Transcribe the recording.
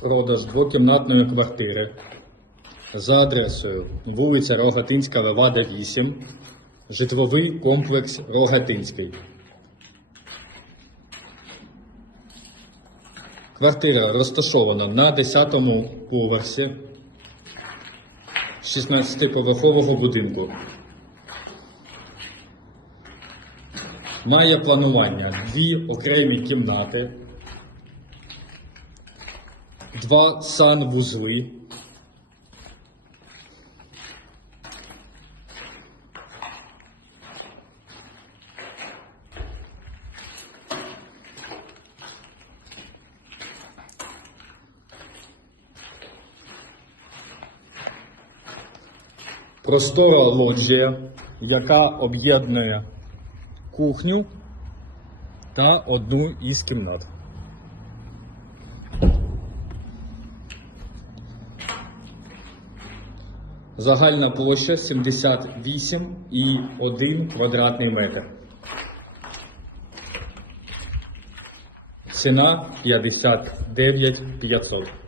Продаж двокімнатної квартири за адресою вулиця Рогатинська, Левада 8, житловий комплекс Рогатинський. Квартира розташована на 10-му поверсі 16-поверхового будинку. Має планування. Дві окремі кімнати, два санвузли, простора лоджія, яка об'єднує кухню та одну із кімнат. Загальна площа 78,1 квадратний метр. Ціна 59 500.